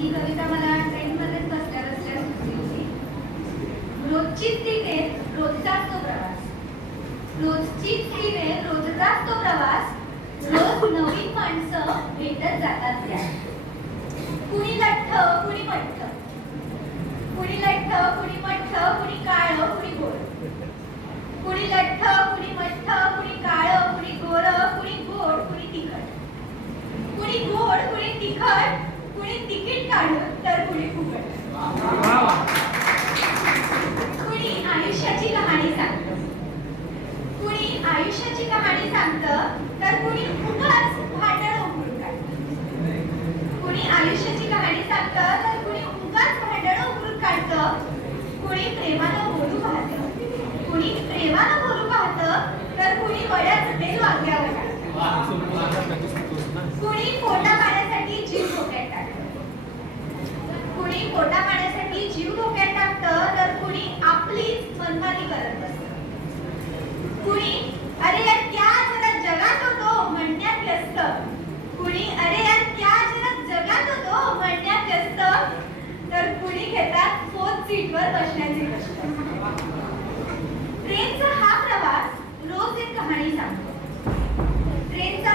ही कविता मला ट्रेनमध्येच बसल्या बसल्या सुचली होती. रोजचीच ती ट्रेन, रोजचाच तो प्रवास. रोजचीच ती ट्रेन, रोजचाच तो प्रवास. रोज नवीन माणसं भेटत जातात त्या. कुणी लठ्ठ, कुणी मठ्ठ, कुणी लठ्ठ, कुणी मठ्ठ, कुणी काळ, कुणी गोड. कुणी लठ्ठ, कुणी मठ्ठ, कुणी काळ, कुणी गोड, कुणी गोड, कुणी तिखट. कुणी गोड, कुणी तिखट, कुणी तिकीट काढून तर कुणी फुकट. कुणी आयुष्याची कहाणी सांगतं, कुणी आयुष्याची कहाणी सांगतं तर कुणी उगाच भांडण उघडून काढतं. कुणी आयुष्याची कहाणी सांगतं तर कुणी उगाच भांडण उघडून काढतं. कुणी प्रेमानं बोलू पाहतं, कुणी प्रेमानं बोलू पाहतं तर कुणी वड्याचं तेल वांग्यावर टाकतं. कुणी पोटा पाण्यासाठी जीव धोक्यात टाकतं, कुणी पोटा पाण्यासाठी जीव धोक्यात टाकतं तर कुणी आपलीच मनमानी करत बसतं. कुणी अरे यार क्या जरा जगात होतो म्हणण्यात व्यस्त, कुणी अरे यार क्या जरा जगात होतो म्हणण्यात व्यस्त, तर कुणी घेतात फोर्थ सीटवर बसण्याचे कष्ट. ट्रेनचा हा प्रवास रोज एक कहाणी सांगतो. ट्रेनचा